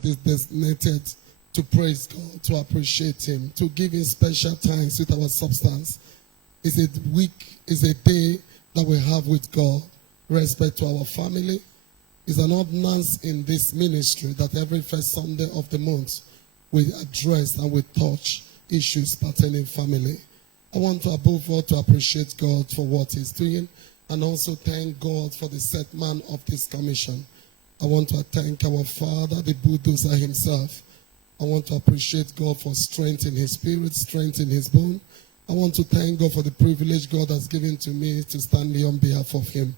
that is designated to praise God, to appreciate Him, to give Him special thanks with our substance. It's a week, it's a day that we have with God. Respect to our family. It's an ordinance in this ministry that every first Sunday of the month we address and we touch issues pertaining family. I want to above all to appreciate God for what He's doing and also thank God for the set man of this commission. I want to thank our Father, the bulldozer himself. I want to appreciate God for strength in His spirit, strength in His bone. I want to thank God for the privilege God has given to me to stand here on behalf of Him.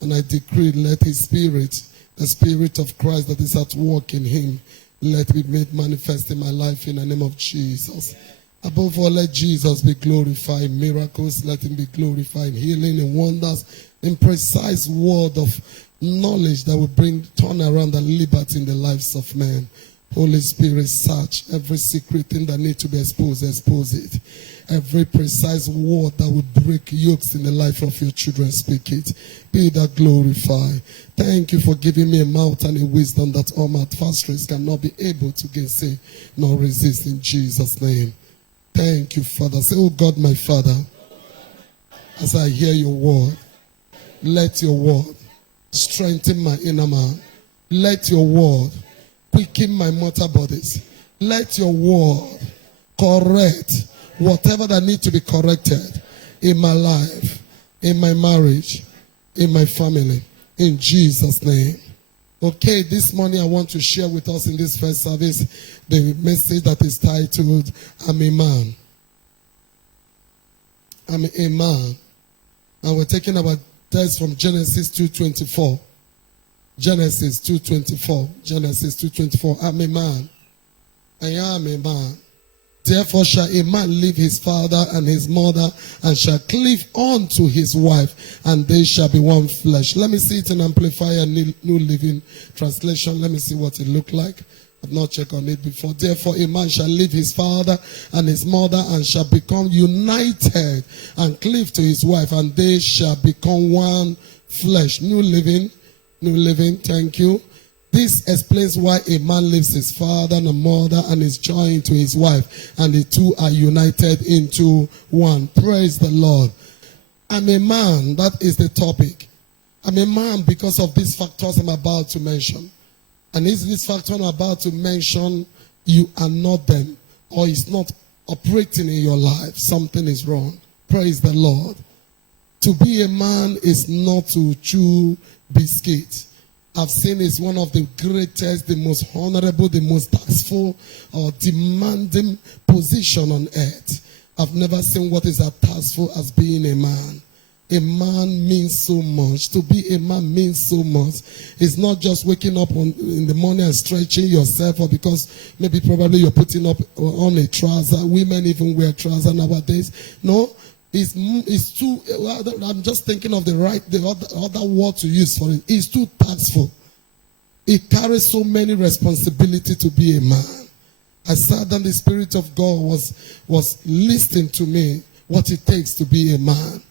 And I decree, let His spirit, the Spirit of Christ that is at work in Him, let it be made manifest in my life in the name of Jesus. Above all, let Jesus be glorified. Miracles, let Him be glorified. Healing and wonders, in precise word of knowledge that will bring turnaround and liberty in the lives of men. Holy Spirit, search every secret thing that needs to be exposed, expose it. Every precise word that will break yokes in the life of your children, speak it. Be that glorified. Thank you for giving me a mouth and a wisdom that all my adversaries cannot be able to gainsay nor resist in Jesus' name. Thank you, Father. Say, oh God, my Father, as I hear your word, let your word strengthen my inner man. Let your word quicken my mortal bodies. Let your word correct whatever that needs to be corrected in my life, in my marriage, in my family. In Jesus' name. Okay, this morning I want to share with us in this first service the message that is titled, I'm a man. I'm a man. And we're taking our text from Genesis 2:24. Genesis 2:24. Genesis 2:24. I'm a man. I am a man. Therefore shall a man leave his father and his mother, and shall cleave unto his wife, and they shall be one flesh. Let me see it in Amplifier New Living Translation. Let me see what it looked like. I've not checked on it before. Therefore a man shall leave his father and his mother, and shall become united, and cleave to his wife, and they shall become one flesh. New Living, thank you. This explains why a man leaves his father and mother and is joined to his wife, and the two are united into one. Praise the Lord. I'm a man, that is the topic. I'm a man because of these factors I'm about to mention. And if this factor I'm about to mention, you are not them, or it's not operating in your life, something is wrong. Praise the Lord. To be a man is not to chew biscuits. I've seen it's one of the greatest, the most honorable, the most taxful or demanding position on earth. I've never seen what is as taxful as being a man. A man means so much. To be a man means so much. It's not just waking up in the morning and stretching yourself, or because maybe probably you're putting up on a trouser. Women even wear trousers nowadays. No. It's too, I'm just thinking of the other word to use for it. It's too taxful. It carries so many responsibilities to be a man. I sat down, the Spirit of God was listening to me what it takes to be a man.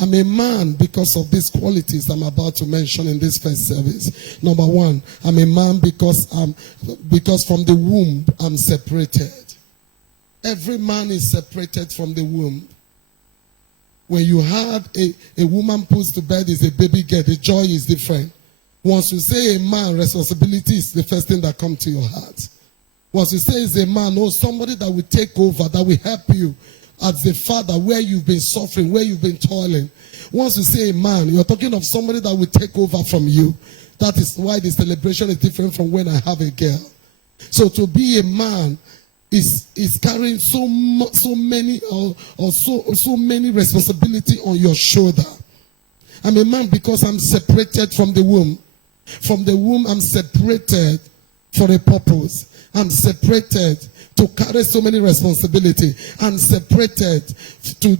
I'm a man because of these qualities I'm about to mention in this first service. Number one, I'm a man because from the womb I'm separated. Every man is separated from the womb. When you have a woman put to bed is a baby girl, the joy is different. Once you say a man, responsibility is the first thing that comes to your heart. Once you say is a man, or somebody that will take over, that will help you as a father, where you've been suffering, where you've been toiling. Once you say a man, you're talking of somebody that will take over from you. That is why the celebration is different from when I have a girl. So to be a man is carrying so many responsibility on your shoulder. I'm a man because I'm separated from the womb. From the womb, I'm separated for a purpose. I'm separated to carry so many responsibility. I'm separated to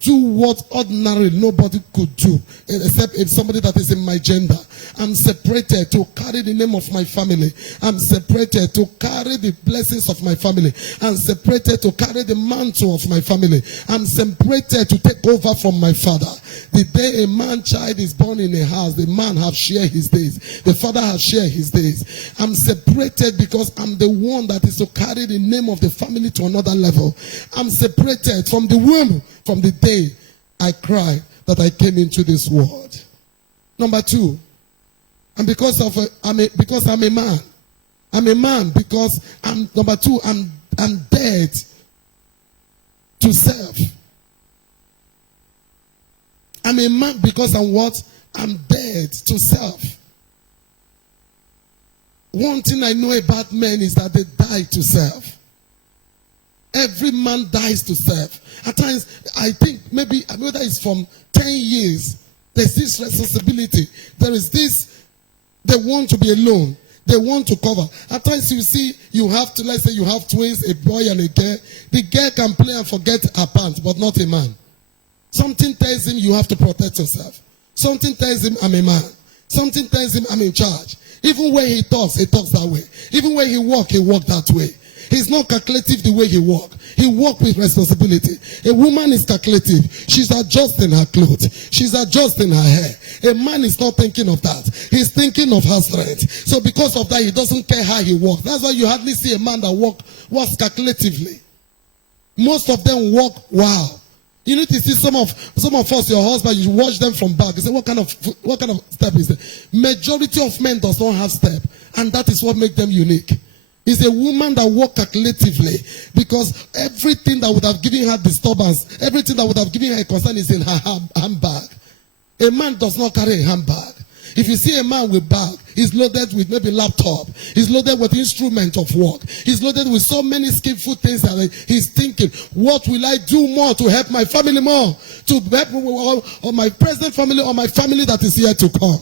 do what ordinarily nobody could do, except if somebody that is in my gender. I'm separated to carry the name of my family. I'm separated to carry the blessings of my family. I'm separated to carry the mantle of my family. I'm separated to take over from my father. The day a man child is born in a house, the man has shared his days. The father has shared his days. I'm separated separated because I'm the one that is to carry the name of the family to another level. I'm separated from the womb, from the day I cried that I came into this world. Number two, and because I'm a man. I'm a man because I'm dead to serve. I'm a man because I'm what? I'm dead to serve. One thing I know about men is that they die to serve. Every man dies to serve. At times, I think maybe whether it's from 10 years, there's this responsibility. There is this, they want to be alone. They want to cover. At times you see, you have to, let's say you have twins, a boy and a girl. The girl can play and forget her pants, but not a man. Something tells him you have to protect yourself. Something tells him I'm a man. Something tells him I'm in charge. Even when he talks that way. Even when he walks that way. He's not calculative the way he walks. He walks with responsibility. A woman is calculative. She's adjusting her clothes. She's adjusting her hair. A man is not thinking of that. He's thinking of her strength. So because of that, he doesn't care how he walks. That's why you hardly see a man that walks calculatively. Most of them walk wow. You need to see some of us, your husband, you watch them from back. You say, what kind of step is it? Majority of men does not have step. And that is what makes them unique. It's a woman that walks calculatively because everything that would have given her disturbance, everything that would have given her a concern is in her handbag. A man does not carry a handbag. If you see a man with bag, he's loaded with maybe laptop. He's loaded with instrument of work. He's loaded with so many skillful things that he's thinking, what will I do more to help my family more? To help or my present family or my family that is here to come.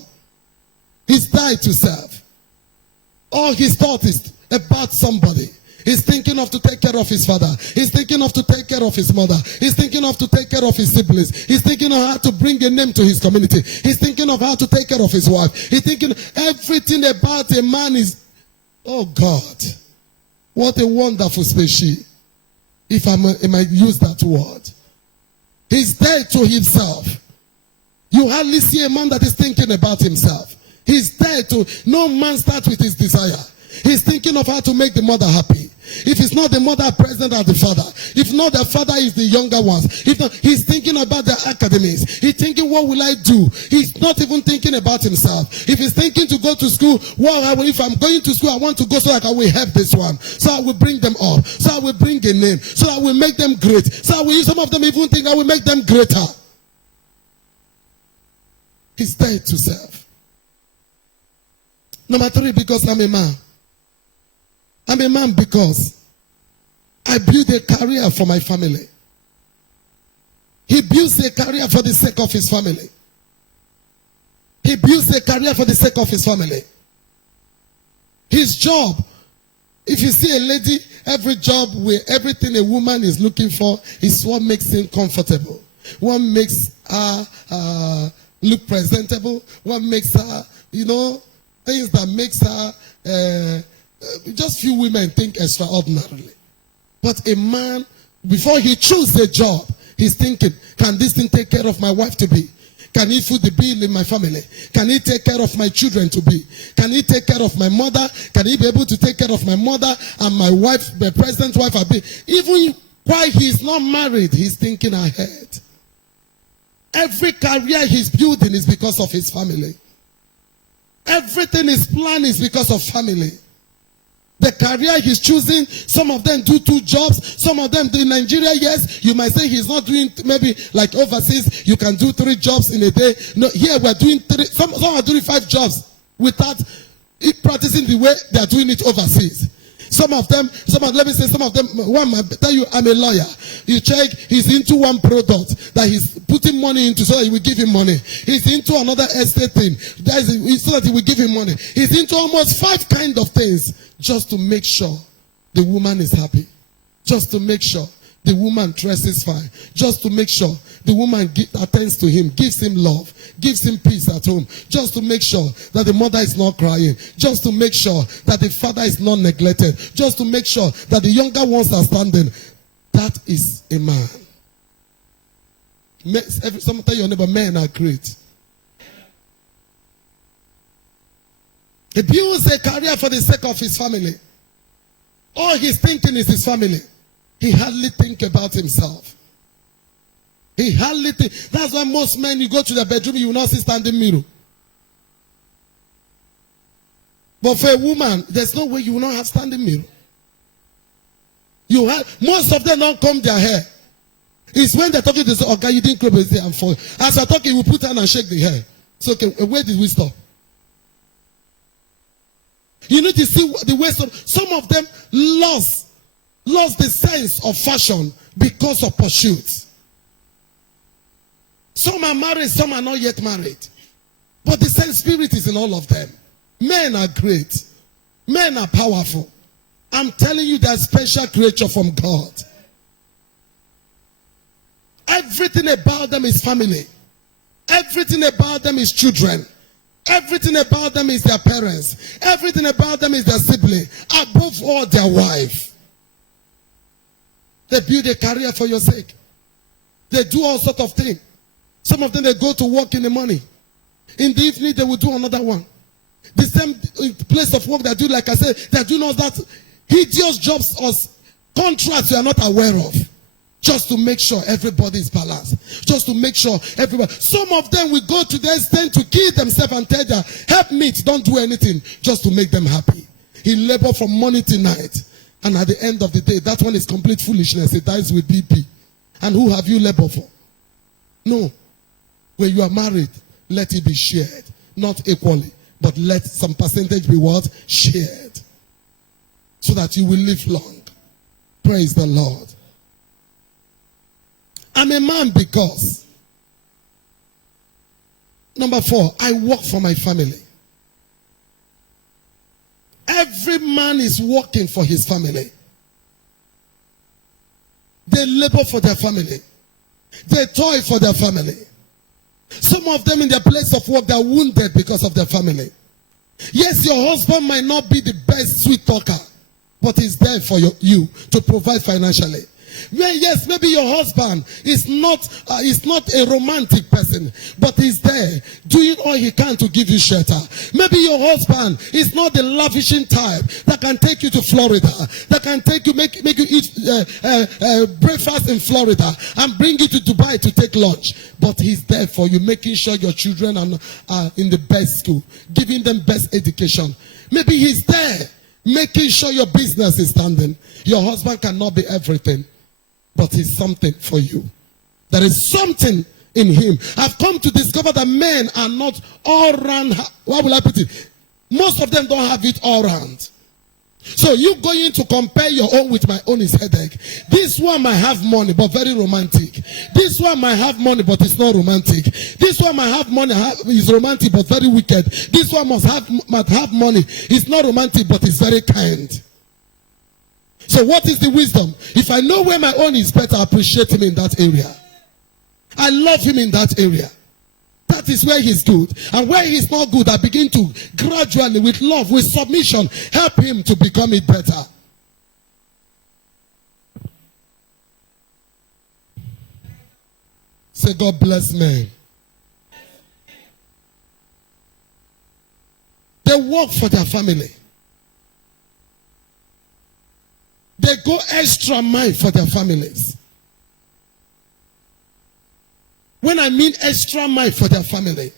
He's died to serve. All his thought is about somebody. He's thinking of to take care of his father. He's thinking of to take care of his mother. He's thinking of to take care of his siblings. He's thinking of how to bring a name to his community. He's thinking of how to take care of his wife. He's thinking everything about a man is, oh God, what a wonderful species. If I might use that word. He's dead to himself. You hardly see a man that is thinking about himself. He's dead to, no man starts with his desire. He's thinking of how to make the mother happy. If it's not the mother present as the father, if not the father is the younger ones, if not, he's thinking about the academies. He's thinking, what will I do? He's not even thinking about himself. If he's thinking to go to school, if I'm going to school, I want to go so that I will help this one. So I will bring them up. So I will bring a name. So I will make them great. So I will, some of them even think I will make them greater. He's there to serve. Number 3, because I'm a man. I'm a man because I build a career for my family. He builds a career for the sake of his family. He builds a career for the sake of his family. His job, if you see a lady, every job where everything a woman is looking for is what makes him comfortable. What makes her look presentable. What makes her, things that makes her... just few women think extraordinarily. But a man, before he chooses a job, he's thinking, can this thing take care of my wife to be? Can he foot the bill in my family? Can he take care of my children to be? Can he take care of my mother? Can he be able to take care of my mother and my wife, my present wife? Even while he's not married, he's thinking ahead. Every career he's building is because of his family. Everything he's planning is because of family. The career he's choosing, some of them do 2 jobs, some of them do in Nigeria, yes. You might say he's not doing, maybe like overseas, you can do 3 jobs in a day. No, here we're doing 3, some are doing 5 jobs without practicing the way they're doing it overseas. Some of them, one might tell you, I'm a lawyer. You check, he's into one product that he's putting money into so that he will give him money. He's into another estate thing so that he will give him money. He's into almost 5 kinds of things just to make sure the woman is happy. Just to make sure the woman dresses fine. Just to make sure the woman attends to him, gives him love, gives him peace at home. Just to make sure that the mother is not crying. Just to make sure that the father is not neglected. Just to make sure that the younger ones are standing. That is a man. Someone tell your neighbor, men are great. He builds a career for the sake of his family. All he's thinking is his family. He hardly think about himself. He hardly think. That's why most men, you go to the bedroom, you will not see standing mirror. But for a woman, there's no way you will not have standing mirror. You have, most of them don't comb their hair. It's when they're talking to say, okay, you didn't comb your hair. As you're talking, you put hand and shake the hair. So, okay, where did we stop? You need to see the way some of them lost the sense of fashion because of pursuits. Some are married, some are not yet married. But the same spirit is in all of them. Men are great. Men are powerful. I'm telling you, they're special creature from God. Everything about them is family. Everything about them is children. Everything about them is their parents. Everything about them is their sibling. Above all, their wife. They build a career for your sake. They do all sorts of things. Some of them, they go to work in the morning. In the evening, they will do another one. The same place of work they do, like I said, they do not that hideous jobs or contracts you are not aware of. Just to make sure everybody is balanced. Just to make sure everybody. Some of them will go to the extent to kill themselves and tell them, help me, don't do anything, just to make them happy. He labored from morning to night. And at the end of the day, that one is complete foolishness. He dies with BP. And who have you labored for? No. When you are married, let it be shared. Not equally, but let some percentage be what? Shared. So that you will live long. Praise the Lord. I'm a man because, number 4, I work for my family. Every man is working for his family. They labor for their family. They toil for their family. Some of them in their place of work, they are wounded because of their family. Yes, your husband might not be the best sweet talker, but he's there for you to provide financially. Well, yes, maybe your husband is not a romantic person, but he's there doing all he can to give you shelter. Maybe your husband is not the lavishing type that can take you to Florida, that can take you, make you eat breakfast in Florida and bring you to Dubai to take lunch. But he's there for you, making sure your children are in the best school, giving them best education. Maybe he's there, making sure your business is standing. Your husband cannot be everything, but he's something for you. There is something in him. I've come to discover that men are not all round. What will I put it? Most of them don't have it all round. So you going to compare your own with my own is headache. This one might have money but very romantic. This one might have money but it's not romantic. This one might have money, is romantic but very might This one might have money. It's not romantic but it's very kind. So what is the wisdom? If I know where my own is better, I appreciate him in that area. I love him in that area. That is where he's good. And where he's not good, I begin to gradually, with love, with submission, help him to become it better. Say, God bless men. They work for their family. They go extra mile for their families. When I mean extra mile for their family,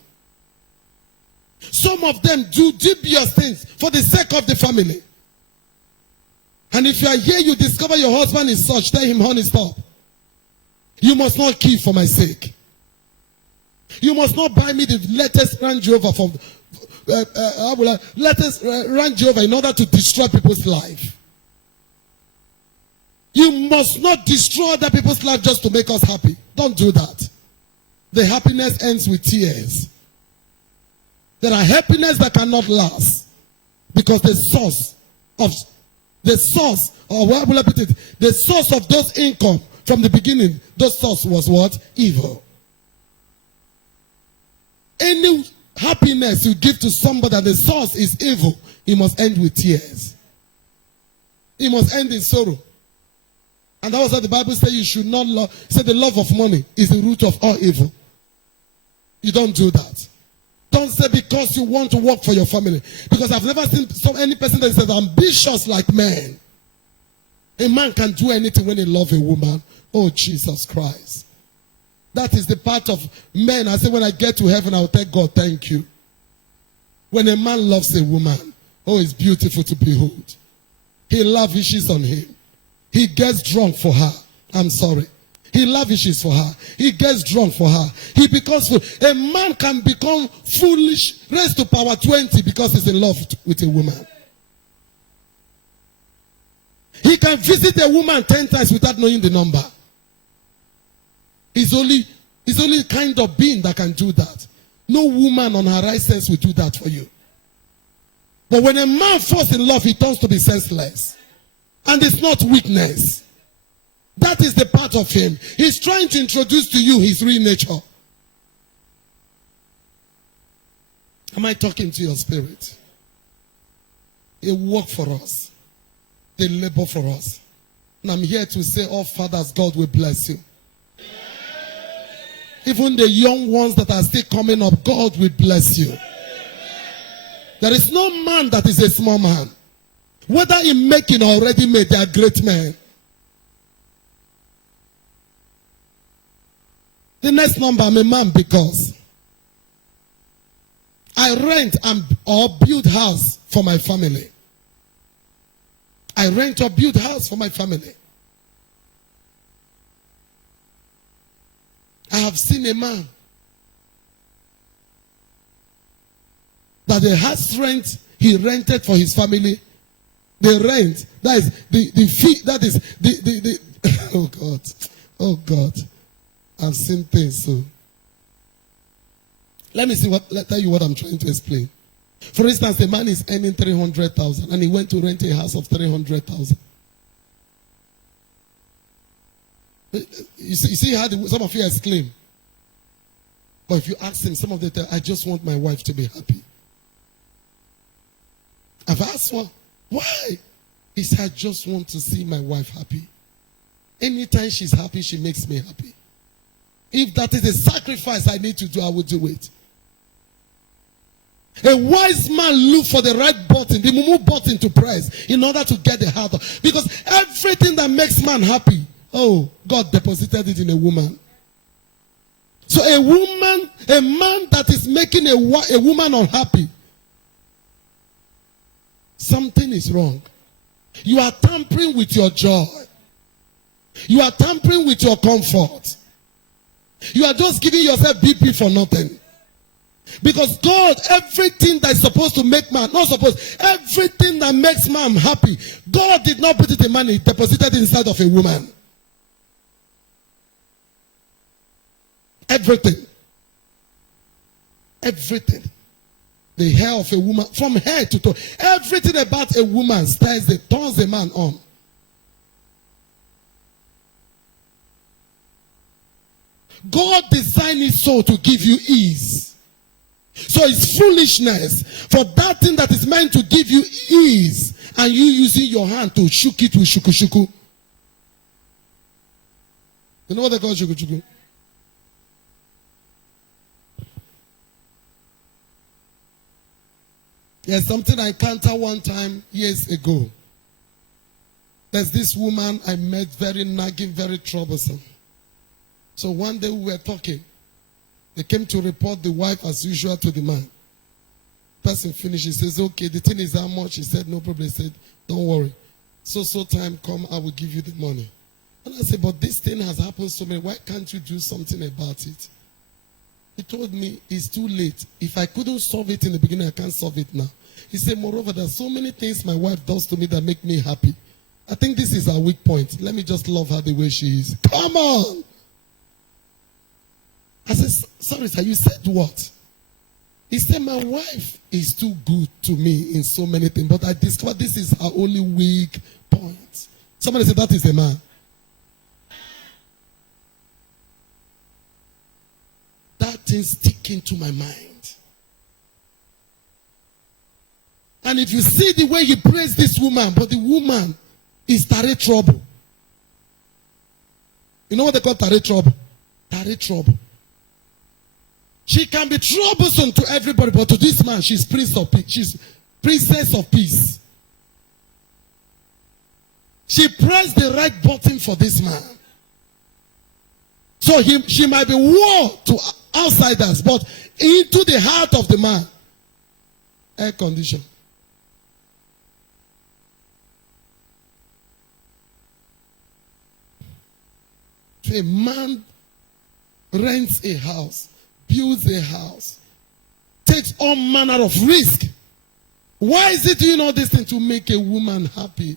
some of them do dubious things for the sake of the family. And if you are here, you discover your husband is such, tell him, honey, stop. You must not kill for my sake. You must not buy me the latest Range Rover from latest Range Rover in order to destroy people's life. You must not destroy other people's life just to make us happy. Don't do that. The happiness ends with tears. There are happiness that cannot last because the source of those income from the beginning, those source was what? Evil. Any happiness you give to somebody and the source is evil, it must end with tears. It must end in sorrow. And that was what the Bible says you should not love. It said the love of money is the root of all evil. You don't do that. Don't don't say because you want to work for your family. Because I've never seen any person that is ambitious like men. A man can do anything when he loves a woman. Oh, Jesus Christ. That is the part of men. I say when I get to heaven, I'll tell God, thank you. When a man loves a woman, oh, it's beautiful to behold. He lavishes on him. He gets drunk for her. I'm sorry. He lavishes for her. He gets drunk for her. He becomes fool. A man can become foolish, raised to power 20 because he's in love with a woman. He can visit a woman 10 times without knowing the number. It's only kind of being that can do that. No woman on her right sense will do that for you. But when a man falls in love, he turns to be senseless. And it's not weakness. That is the part of him. He's trying to introduce to you his real nature. Am I talking to your spirit? They work for us. They labor for us. And I'm here to say, oh fathers, God will bless you. Even the young ones that are still coming up, God will bless you. There is no man that is a small man. Whether in making or already made, they are great men. The next number, I'm a man because I rent or build house for my family. I rent or build house for my family. I have seen a man that the house rent he rented for his family, the rent, that is the fee, that is the oh God, I've seen things. So let me tell you what I'm trying to explain. For instance, a man is earning 300,000 and he went to rent a house of 300,000. You see how some of you exclaim. But if you ask him, some of them tell, I just want my wife to be happy. I've asked one, why? He said, I just want to see my wife happy. Anytime she's happy, she makes me happy. If that is a sacrifice I need to do, I will do it. A wise man looks for the right button, the mumu button to press in order to get the heart of. Because everything that makes man happy, oh, God deposited it in a woman. So a man that is making a woman unhappy, something is wrong. You are tampering with your joy. You are tampering with your comfort. You are just giving yourself BP for nothing. Because God, everything that is supposed to make man, not supposed, everything that makes man happy, God did not put it in man, he deposited it inside of a woman. Everything. Everything. The hair of a woman, from head to toe, everything about a woman turns a man on. God designed it so to give you ease. So it's foolishness for that thing that is meant to give you ease and you using your hand to shook it with shuku shuku. You know what they call shuku shuku? Yes, something I encountered one time years ago. There's this woman I met, very nagging, very troublesome. So one day we were talking. They came to report the wife as usual to the man. Person finished. He says, okay, the thing is how much? He said, no problem. He said, don't worry. So time come, I will give you the money. And I said, but this thing has happened so many. Why can't you do something about it? He told me, it's too late. If I couldn't solve it in the beginning, I can't solve it now. He said, moreover, there's so many things my wife does to me that make me happy. I think this is her weak point. Let me just love her the way she is. Come on! I said, sorry, sir, you said what? He said, my wife is too good to me in so many things, but I discovered this is her only weak point. Somebody said, that is a man. That thing sticking to my mind. And if you see the way he praised this woman, but the woman is tare trouble. You know what they call tare trouble? Tare trouble. She can be troublesome to everybody, but to this man, she's Prince of Peace. She's Princess of Peace. She pressed the right button for this man. So she might be war to outsiders, but into the heart of the man, air condition. So a man rents a house, builds a house, takes all manner of risk. Why is he doing all this thing? To make a woman happy.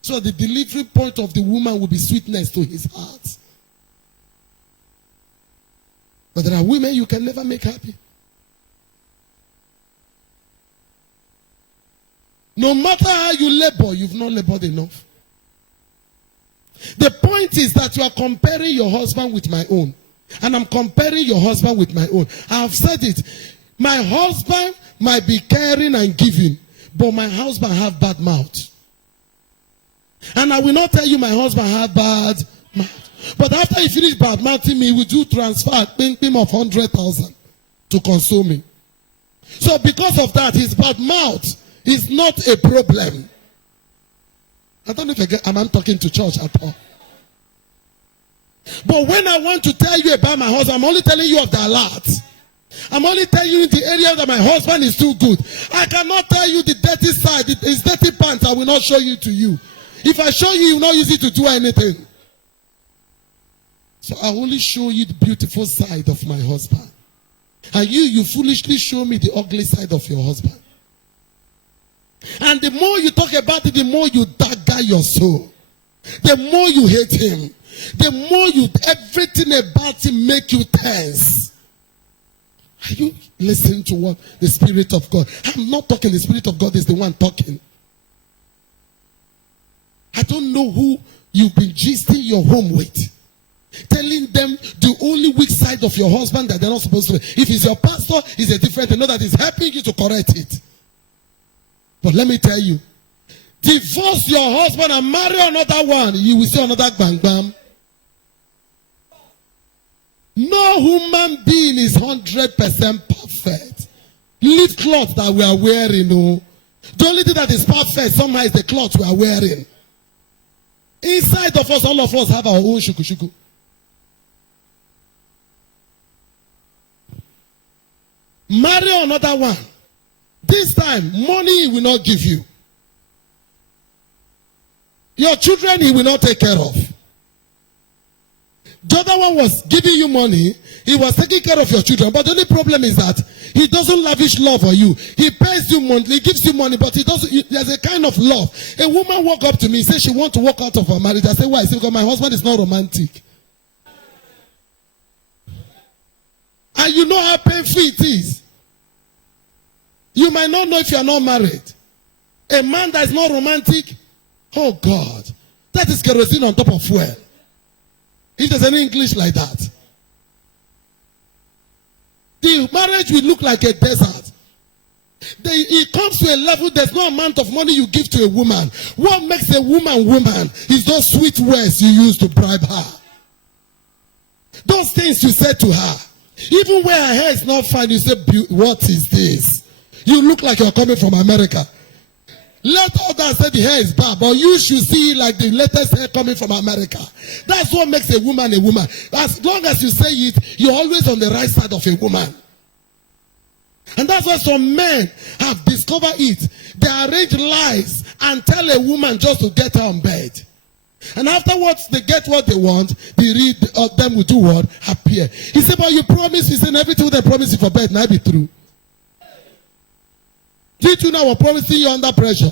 So the delivery point of the woman will be sweetness to his heart. But there are women you can never make happy. No matter how you labor, you've not labored enough. The point is that you are comparing your husband with my own. And I'm comparing your husband with my own. I have said it. My husband might be caring and giving, but my husband have bad mouth. And I will not tell you my husband have bad mouth. But after he finish bad mouthing me, he will do transfer ping of 100,000 to console me. So because of that, his bad mouth is not a problem. I don't know if I'm talking to church at all. But when I want to tell you about my husband, I'm only telling you of the alert. I'm only telling you in the area that my husband is too good. I cannot tell you the dirty side. His dirty pants, I will not show you to you. If I show you, you will not use it to do anything. So I only show you the beautiful side of my husband. And you foolishly show me the ugly side of your husband. And the more you talk about it, the more you dagger your soul. The more you hate him. The more everything about him make you tense. Are you listening to what the Spirit of God? I'm not talking. The Spirit of God is the one talking. I don't know who you've been gisting your home with. Telling them the only weak side of your husband that they're not supposed to. If it's your pastor, it's a different thing. Know that he's helping you to correct it. But let me tell you, divorce your husband and marry another one, you will see another bang bang. No human being is 100% perfect. Leave cloth that we are wearing. No. The only thing that is perfect somehow is the cloth we are wearing. Inside of us, all of us have our own shuku shuku. Marry another one. This time, money he will not give you. Your children he will not take care of. The other one was giving you money. He was taking care of your children. But the only problem is that he doesn't lavish love on you. He pays you monthly, gives you money, but he doesn't. There's a kind of love. A woman walked up to me, said she wants to walk out of her marriage. I said, why? She said, because my husband is not romantic. And you know how painful it is. You might not know if you are not married. A man that is not romantic, oh God, that is kerosene on top of fuel. If there's any English like that. The marriage will look like a desert. It comes to a level, there's no amount of money you give to a woman. What makes a woman woman is those sweet words you use to bribe her. Those things you say to her. Even when her hair is not fine, you say, what is this? You look like you're coming from America. Let others say the hair is bad, but you should see like the latest hair coming from America. That's what makes a woman a woman. As long as you say it, you're always on the right side of a woman. And that's why some men have discovered it. They arrange lies and tell a woman just to get her on bed. And afterwards, they get what they want. They read them will do what? Appear. He said, but you promise, he said, everything they promise you for bed, now be true. Did you know we're promising you under pressure?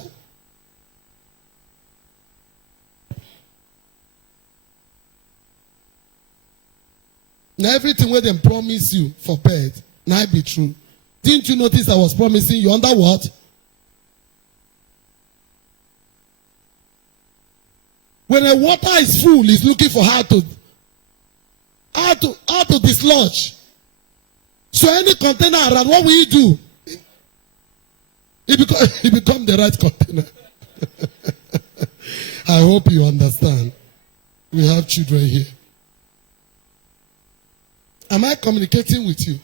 Now everything where they promise you for bed, now be true. Didn't you notice I was promising you under what? When a water is full, it's looking for how to dislodge. So any container around, what will you do? It become the right container. I hope you understand. We have children here. Am I communicating with you?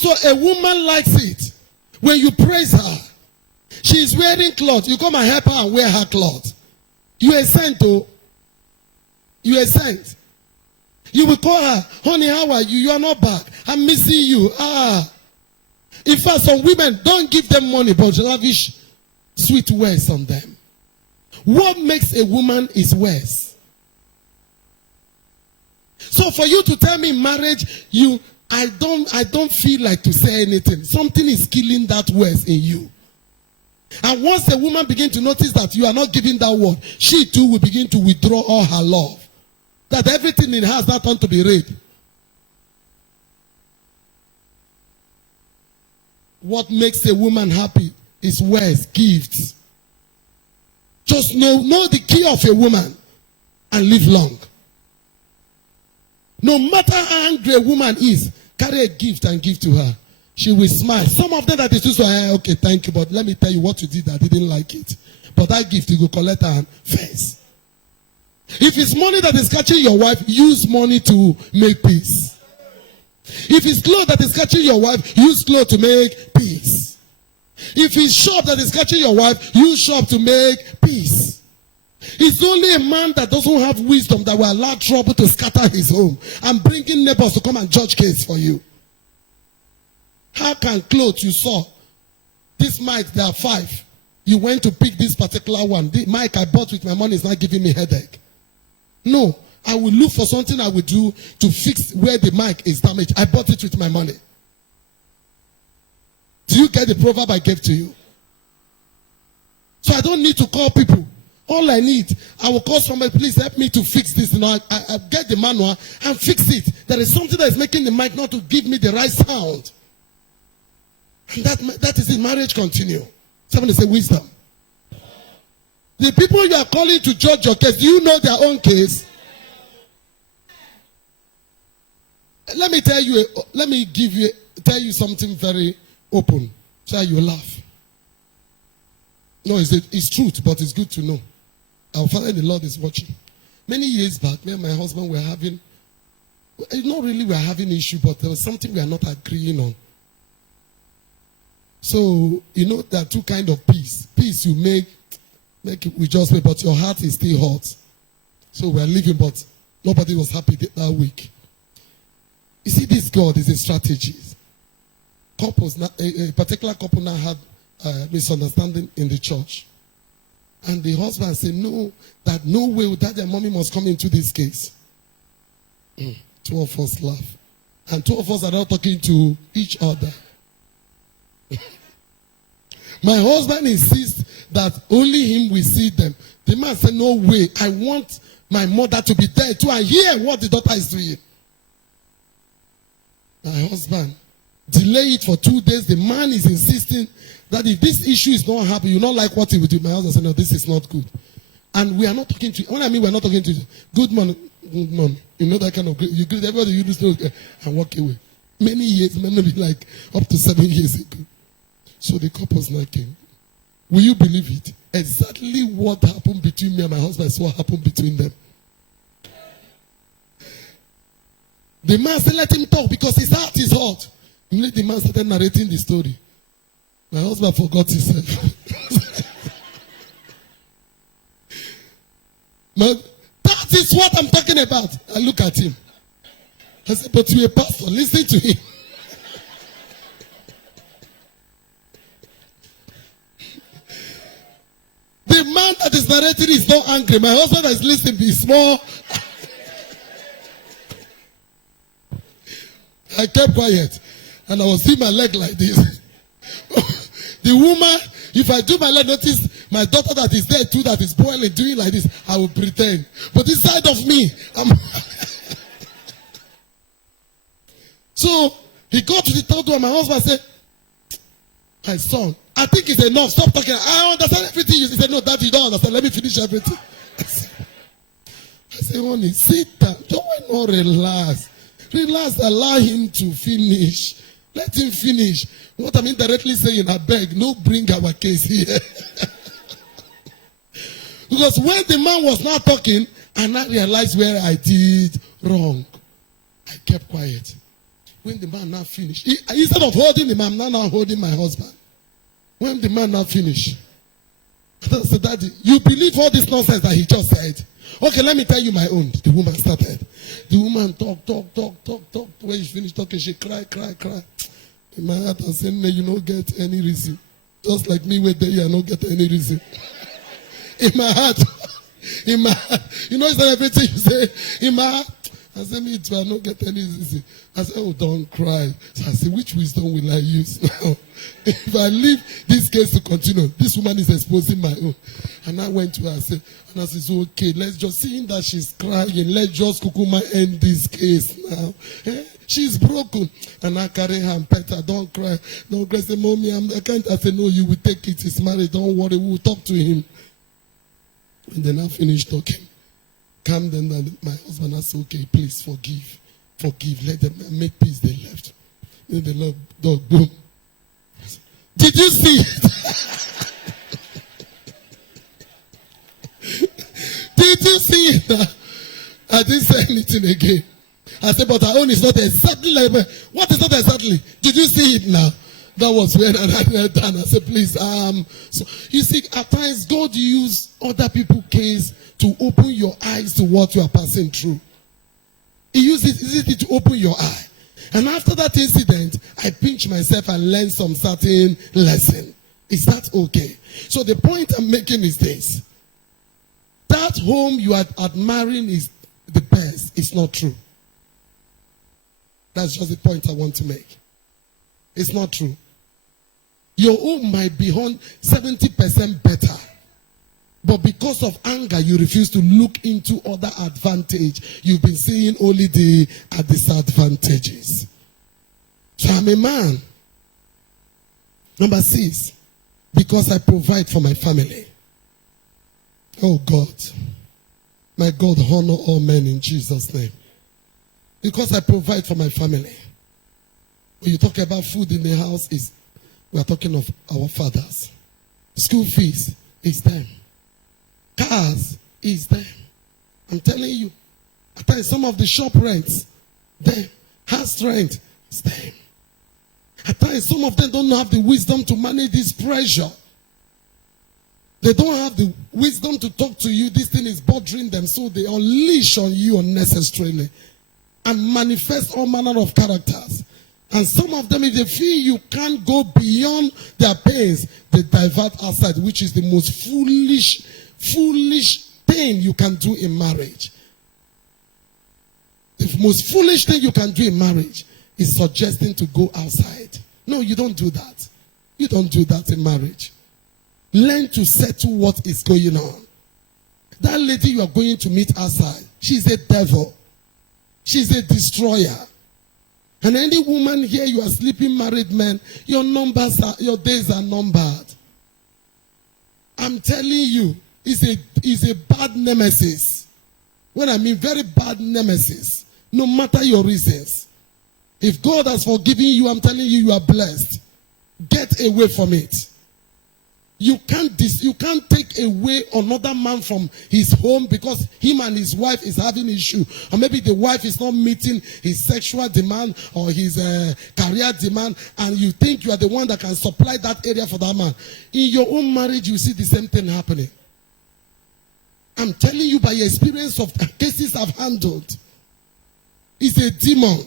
So a woman likes it when you praise her. She is wearing clothes. You come and help her and wear her clothes. You are sent, oh. You are sent. You will call her, honey, how are you? You are not back. I'm missing you. In fact, some women, don't give them money, but lavish sweet words on them. What makes a woman is words. So for you to tell me marriage, I don't feel like to say anything. Something is killing that words in you. And once a woman begins to notice that you are not giving that word, she too will begin to withdraw all her love. That everything in her has not turned to be red. What makes a woman happy is words, gifts. Just know the key of a woman and live long. No matter how angry a woman is, carry a gift and give to her. She will smile. Some of them that is just okay, thank you, but let me tell you what you did. I didn't like it. But that gift, you go collect her face. If it's money that is catching your wife, use money to make peace. If it's clothes that is catching your wife, use clothes to make peace. If it's shop that is catching your wife, use shop to make peace. It's only a man that doesn't have wisdom that will allow trouble to scatter his home and bringing neighbors to come and judge case for you. How can clothes you saw? This mic, there are 5. You went to pick this particular one. The mic I bought with my money is not giving me headache. No, I will look for something I will do to fix where the mic is damaged. I bought it with my money. Do you get the proverb I gave to you? So I don't need to call people. All I need, I will call somebody, please help me to fix this. I get the manual and fix it. There is something that is making the mic not to give me the right sound. And that is in marriage continue. Somebody say wisdom. The people you are calling to judge your case, do you know their own case? Let me tell you something very open, so you laugh. No, it's truth, but it's good to know. Our Father in the Lord is watching. Many years back, me and my husband were having, not really we are having issue, but there was something we are not agreeing on. So, there are two kinds of peace. Peace you make it with just way, but your heart is still hot. So we are living, but nobody was happy that week. You see, this God is a strategy. Couples, a particular couple now had misunderstanding in the church. And the husband said, no way that their mommy must come into this case. 2 of us laugh. And 2 of us are now talking to each other. My husband insists that only him will see them. The man said, no way. I want my mother to be there too and hear what the daughter is doing. My husband delay it for 2 days. The man is insisting that if this issue is not happy, you not like what he will do. My husband said, no, this is not good. And we are not talking to you. When I mean we are not talking to you, good morning. You know that kind of, you greet everybody, you just know, and walk away. Many years, maybe like up to 7 years ago. So the couples now came. Will you believe it? Exactly what happened between me and my husband is what happened between them. The man said, let him talk because his heart is hot. The man started narrating the story. My husband forgot himself. That is what I'm talking about. I look at him. I said, but you're a pastor. Listen to him. The man that is narrating is not angry. My husband is listening. He's more. I kept quiet. And I was seeing my leg like this. The woman, if I do my leg, notice my daughter that is there too, that is boiling, doing like this, I will pretend. But this side of me, So, he got to the third one. My husband said, my son, I think it's enough. Stop talking. I understand everything. He said, no, Dad, you don't understand. Let me finish everything. I said, honey, sit down. Don't not relax. Relax. Allow him to finish. Let him finish. What I'm indirectly saying, I beg, no bring our case here. Because when the man was not talking, and I realized where I did wrong, I kept quiet. When the man now finished, instead of holding him, I'm now holding my husband. When the man now finished, I said, Daddy, you believe all this nonsense that he just said? Okay, let me tell you my own. The woman started. The woman talk. When she finished talking, she cry. In my heart, I said, no, you don't get any reason. Just like me, where there, I don't get any reason. In my heart, you know, it's not everything you say. In my heart, I said, me too, I don't get any reason. I said, oh, don't cry. So I said, which wisdom will I use now? If I leave this case to continue, this woman is exposing my own. And I went to her and said, okay, let's just, seeing that she's crying, let's just kukuma end this case now. She's broken. And I carry her and pet her, don't cry. Don't cry. Say, Mommy, I can't. I said, no, you will take it. He's married. Don't worry. We will talk to him. And then I finished talking. Calm down. My husband said, okay, please forgive. Let them make peace. They left. Then the Lord, dog, boom. Did you see it? Did you see it? I didn't say anything again. I said, but our own is not exactly like that. What is not exactly? Did you see it now? That was when I had done. I said, please. So you see, at times God uses other people's case to open your eyes to what you are passing through. He uses it to open your eye. And after that incident, I pinched myself and learned some certain lesson. Is that okay? So the point I'm making is this. That home you are admiring is the best. It's not true. That's just the point I want to make. It's not true. Your home might be 70% better. But because of anger, you refuse to look into other advantage. You've been seeing only the disadvantages. So I'm a man. Number 6, because I provide for my family. Oh God. My God, honor all men in Jesus' name. Because I provide for my family. When you talk about food in the house, we are talking of our fathers. School fees is them. Cars is them. I'm telling you. At times, some of the shop rents, them. House rent is them. At times, some of them don't have the wisdom to manage this pressure. They don't have the wisdom to talk to you. This thing is bothering them, so they unleash on you unnecessarily and manifest all manner of characters. And some of them, if they feel you can't go beyond their pains, they divert outside, which is the most foolish thing you can do in marriage. The most foolish thing you can do in marriage is suggesting to go outside. No, you don't do that. You don't do that in marriage. Learn to settle what is going on. That lady you are going to meet outside, she's a devil. She's a destroyer. And any woman here, you are sleeping married men, your days are numbered. I'm telling you, it's a bad nemesis. When I mean very bad nemesis, no matter your reasons. If God has forgiven you, I'm telling you, you are blessed. Get away from it. You can't take away another man from his home because him and his wife is having issue. Or maybe the wife is not meeting his sexual demand or his career demand, and you think you are the one that can supply that area for that man. In your own marriage, you see the same thing happening. I'm telling you by experience of cases I've handled. It's a demon.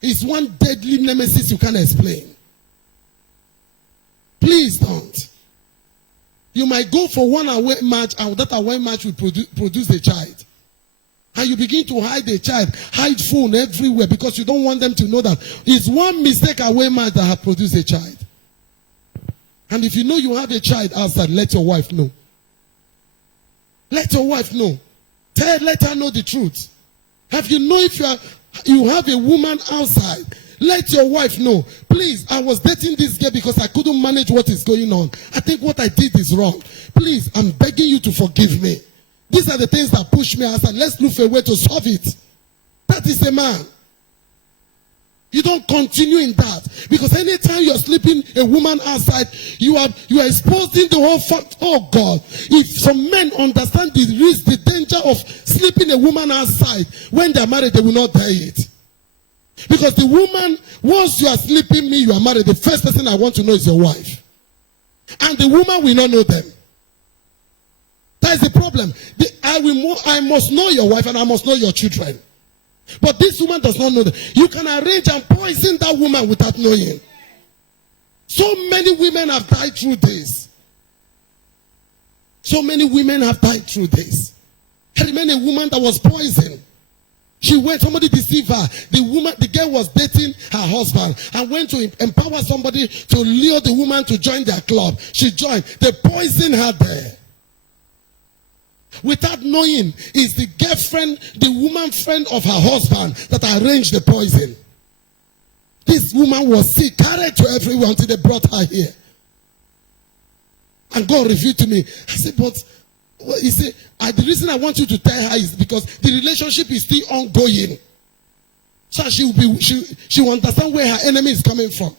It's one deadly nemesis you can't explain. Please don't. You might go for one away match, and that away match will produce a child. And you begin to hide the child, hide phone everywhere because you don't want them to know that it's one mistake away match that has produced a child. And if you know you have a child outside, let your wife know. Let your wife know. Let her know the truth. If you have a woman outside, let your wife know. Please, I was dating this girl because I couldn't manage what is going on. I think what I did is wrong. Please, I'm begging you to forgive me. These are the things that push me outside. Let's look for a way to solve it. That is a man. You don't continue in that. Because anytime you're sleeping a woman outside, you are exposing the whole fact. Oh God. If some men understand the risk, the danger of sleeping a woman outside, when they're married, they will not dare it. Because the woman, once you are sleeping me, you are married, the first person I want to know is your wife. And the woman will not know them. That is the problem. I must know your wife and I must know your children. But this woman does not know them. You can arrange and poison that woman without knowing. So many women have died through this. So many women have died through this. I remember a woman that was poisoned. She went, somebody deceived her. The girl was dating her husband and went to empower somebody to lure the woman to join their club. She joined. They poisoned her there. Without knowing, it's the girlfriend, the woman friend of her husband that arranged the poison. This woman was sick, carried to everyone until they brought her here. And God revealed to me. I said, but he said, the reason I want you to tell her is because the relationship is still ongoing. So she will understand where her enemy is coming from.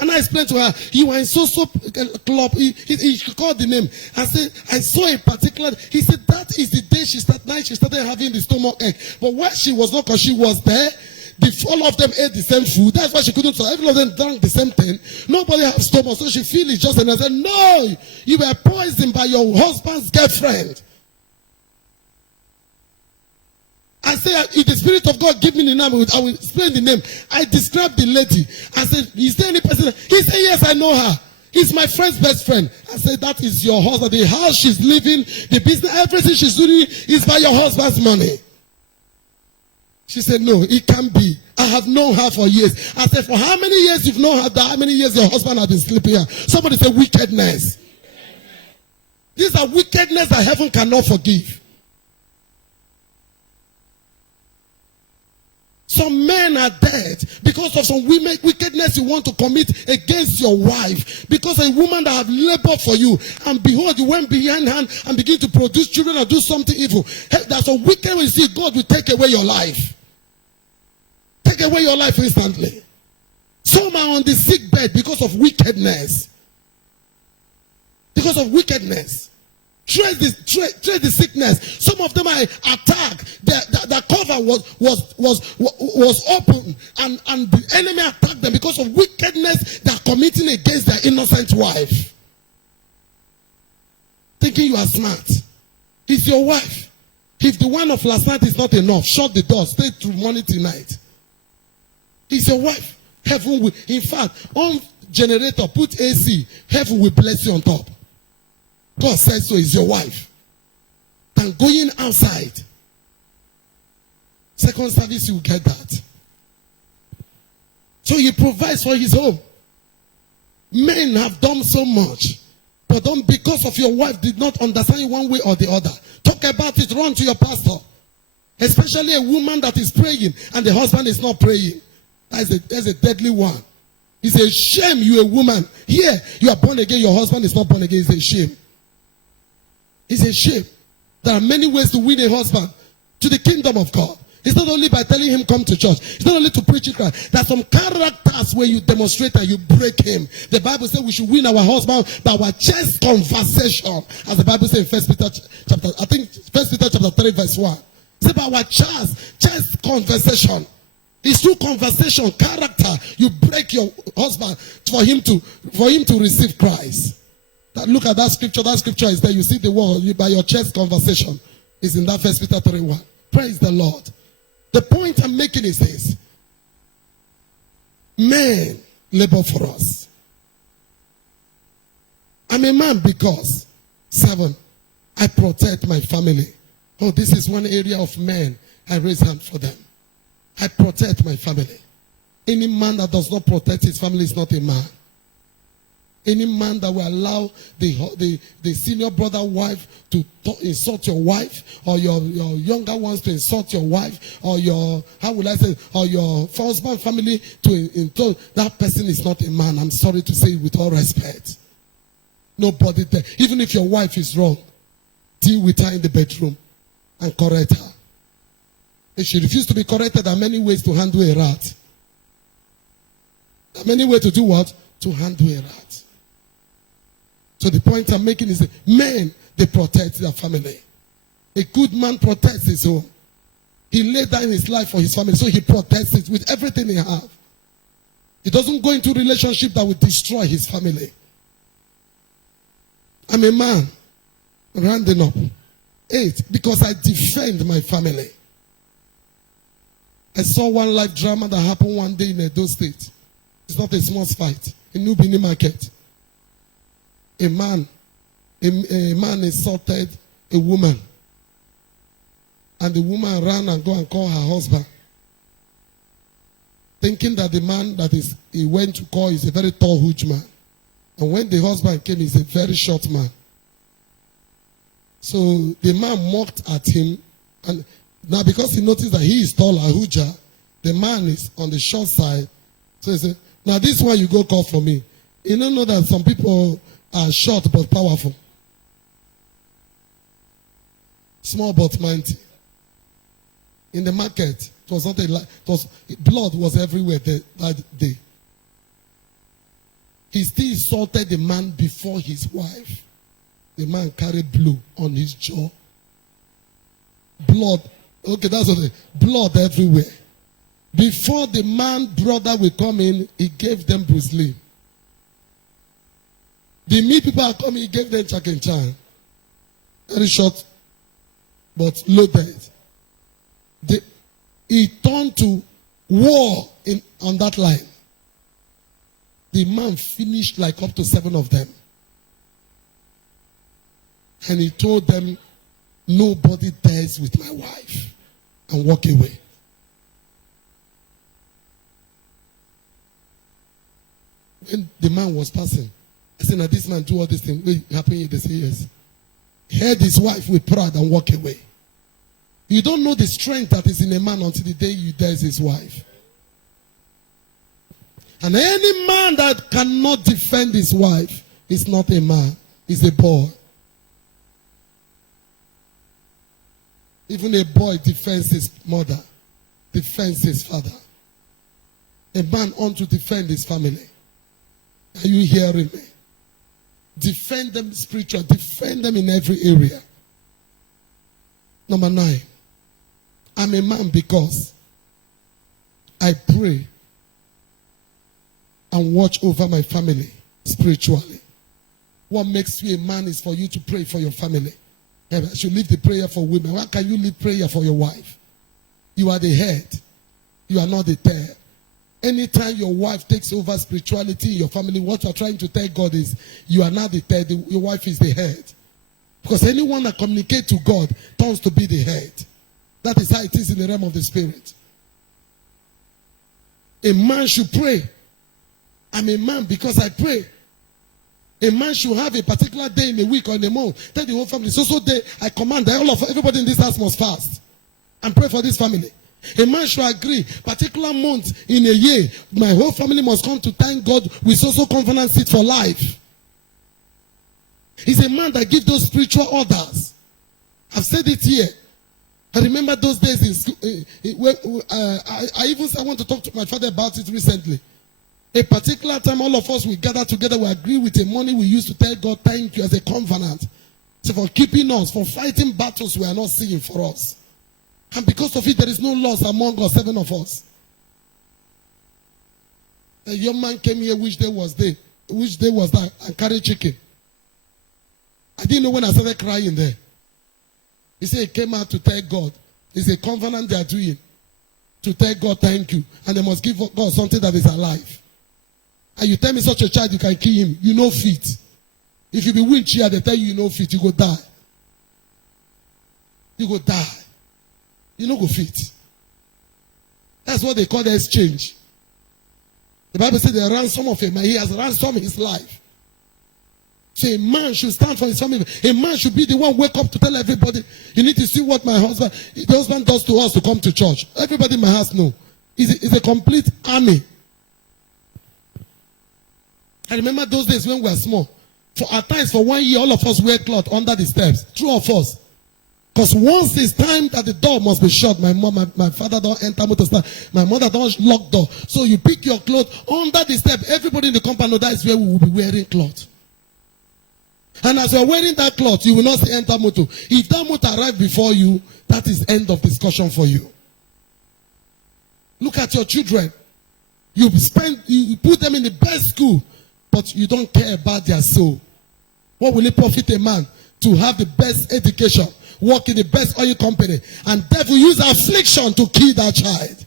And I explained to her, you are in so club. He called the name. I said, I saw a particular. He said, that is the day she started having the stomach ache. But why she was not, because she was there. All of them ate the same food. That's why she couldn't solve. Every of them drank the same thing. Nobody has stomach, so she feels it's just. And I said, no, you were poisoned by your husband's girlfriend. I said, if the Spirit of God give me the name, I will explain the name. I described the lady. I said, is there any person? He said, yes, I know her. He's my friend's best friend. I said, that is your husband. The house she's living, the business, everything she's doing is by your husband's money. She said, no, it can't be. I have known her for years. I said, for how many years you've known her? How many years your husband has been sleeping here? Somebody said, wickedness. These are wickedness that heaven cannot forgive. Some men are dead because of some wickedness you want to commit against your wife. Because a woman that have labored for you, and behold, you went behind hand and begin to produce children or do something evil. Hey, that's a wicked way you see God will take away your life. Take away your life instantly. Some are on the sick bed because of wickedness. Because of wickedness. Trace the sickness. Some of them are attacked. The cover was open, and the enemy attacked them because of wickedness they are committing against their innocent wife. Thinking you are smart. It's your wife. If the one of last night is not enough, shut the door. Stay through morning tonight. It's your wife. Heaven will, in fact, on generator, put AC. Heaven will bless you on top. God says so, is your wife. And going outside. Second service, you will get that. So he provides for his home. Men have done so much. But don't, because of your wife did not understand you one way or the other. Talk about it, run to your pastor. Especially a woman that is praying and the husband is not praying. That's a deadly one. It's a shame you a woman. Here, you are born again, your husband is not born again. It's a shame. It's a shame. There are many ways to win a husband to the kingdom of God. It's not only by telling him come to church. It's not only to preach it. There are some characters where you demonstrate and you break him. The Bible says we should win our husband by our chest conversation. As the Bible says in 1 Peter chapter, I think 1 Peter chapter 3 verse 1. It says by our chest conversation. It's through conversation, character, you break your husband for him to receive Christ. Look at that scripture. That scripture is there. You see the word by your chest conversation is in that 1 Peter 3:1. Praise the Lord. The point I'm making is this. Men labor for us. I'm a man because 7, I protect my family. Oh, this is one area of men. I raise hand for them. I protect my family. Any man that does not protect his family is not a man. Any man that will allow the senior brother wife to insult your wife, or your younger ones to insult your wife, or your, how will I say, or your husband family to insult, that person is not a man. I'm sorry to say it with all respect. Nobody there. Even if your wife is wrong, deal with her in the bedroom and correct her. If she refuses to be corrected, there are many ways to handle a rat. There are many ways to do what? To handle a rat. So the point I'm making is that men, they protect their family. A good man protects his home. He laid down his life for his family, so he protects it with everything he has. He doesn't go into a relationship that will destroy his family. I'm a man, rounding up. 8, because I defend my family. I saw one live drama that happened one day in Edo State. It's not a small fight. In New Benin Market. A man insulted a woman. And the woman ran and go and call her husband. Thinking that the man that he went to call is a very tall, huge man. And when the husband came, he's a very short man. So the man mocked at him. And now because he noticed that he is taller, huger, the man is on the short side. So he said, now this one you go call for me. You don't know that some people are short but powerful. Small but mighty. In the market, it was not blood was everywhere that day. He still assaulted the man before his wife. The man carried blood on his jaw. Blood. Okay, that's what blood everywhere. Before the man brother will come in, he gave them Bruce Lee. The meat people are coming, he gave them Jack and Chan. Very short, but loaded. He turned to war on that line. The man finished like up to 7 of them. And he told them, nobody dies with my wife. And walk away. When the man was passing, I said, now this man do all these things. Wait, happen here? They say yes. He heard his wife with pride and walk away. You don't know the strength that is in a man until the day you dies his wife. And any man that cannot defend his wife is not a man, is a boy. Even a boy defends his mother, defends his father. A man ought to defend his family. Are you hearing me? Defend them spiritually, defend them in every area. Number 9. I'm a man because I pray and watch over my family spiritually. What makes you a man is for you to pray for your family. I should leave the prayer for women. Why can you leave prayer for your wife? You are the head. You are not the tail. Anytime your wife takes over spirituality in your family, what you are trying to tell God is you are not the tail. Your wife is the head. Because anyone that communicates to God turns to be the head. That is how it is in the realm of the spirit. A man should pray. I'm a man because I pray. A man should have a particular day in a week or in a month. Tell the whole family, so day I command that everybody in this house must fast. And pray for this family. A man should agree, particular month in a year, my whole family must come to thank God with so covenant seed for life. He's a man that gives those spiritual orders. I've said it here. I remember those days in school. I want to talk to my father about it recently. A particular time, all of us will gather together, we agree with the money we used to tell God thank you as a covenant. So for keeping us, for fighting battles we are not seeing for us. And because of it, there is no loss among us, 7 of us. A young man came here, which day was that? And carried chicken. I didn't know when I started crying there. He said he came out to tell God. It's a covenant they are doing. To tell God thank you. And they must give God something that is alive. And you tell me such a child you can kill him. You know fit. If you be wheelchair, they tell you know fit, you go die. You go die. You no go fit. That's what they call the exchange. The Bible says they ransom of him, and he has ransomed his life. So a man should stand for his family. A man should be the one wake up to tell everybody, you need to see what the husband does to us to come to church. Everybody in my house know. It's a complete army. I remember those days when we were small. At times, for 1 year, all of us wear cloth under the steps. 2 of us. Because once it's time that the door must be shut, my father don't enter motor, my mother don't lock door. So you pick your clothes under the step. Everybody in the compound knows that is where we will be wearing cloth. And as you're wearing that cloth, you will not see enter motor. If that motor arrives before you, that is end of discussion for you. Look at your children. You put them in the best school, but you don't care about their soul. What will it profit a man to have the best education, work in the best oil company, and devil use affliction to kill that child?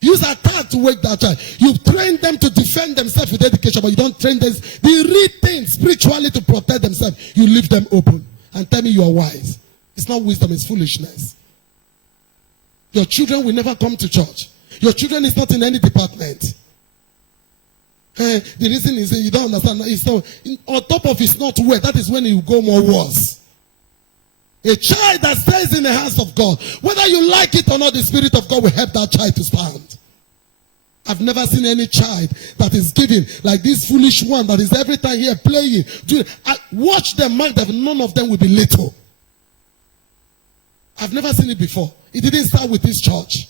Use attack to wake that child. You train them to defend themselves with education, but you don't train them. They read things spiritually to protect themselves. You leave them open and tell me you are wise. It's not wisdom, it's foolishness. Your children will never come to church. Your children is not in any department. The reason is you don't understand. It's not, on top of it's not well, that is when it will go more worse. A child that stays in the house of God, whether you like it or not, the Spirit of God will help that child to stand. I've never seen any child that is giving like this foolish one that is every time here playing. Watch them, man, that none of them will be little. I've never seen it before. It didn't start with this church.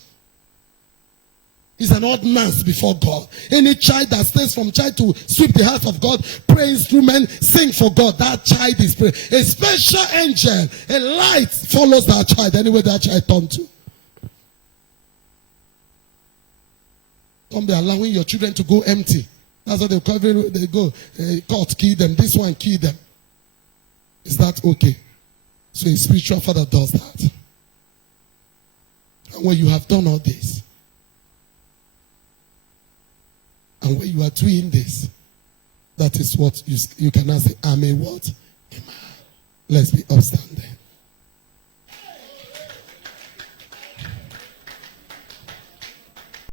It's an ordinance before God. Any child that stays from child to sweep the house of God, play instrument, sing for God, that child is praying. A special angel, a light follows that child anywhere that child turns to. Don't be allowing your children to go empty. That's what they go. God kill them. This one kill them. Is that okay? So a spiritual father does that. And when you have done all this, and when you are doing this, that is what you can now say, I'm a what? A man. Let's be upstanding.